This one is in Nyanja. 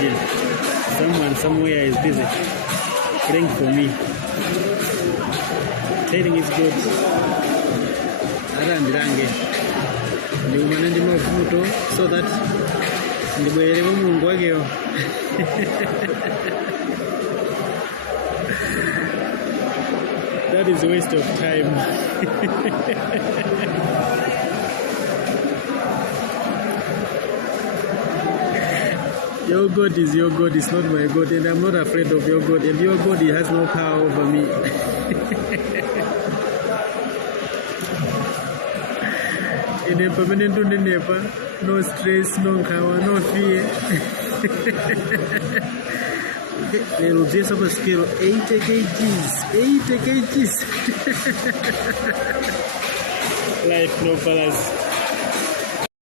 imagine someone somewhere is busy praying for me. Trading is good. Arambirange. Ndiumana ndi mavuto so that ndibwerere kwa Mulungu wakeyo. That is a waste of time. Your God is your God, it's not my God, and I'm not afraid of your God, and your God, he has no power over me. In a permanent no stress, no power, no fear. They will just up a scale 80 kgs. 80 kgs. Life no balance.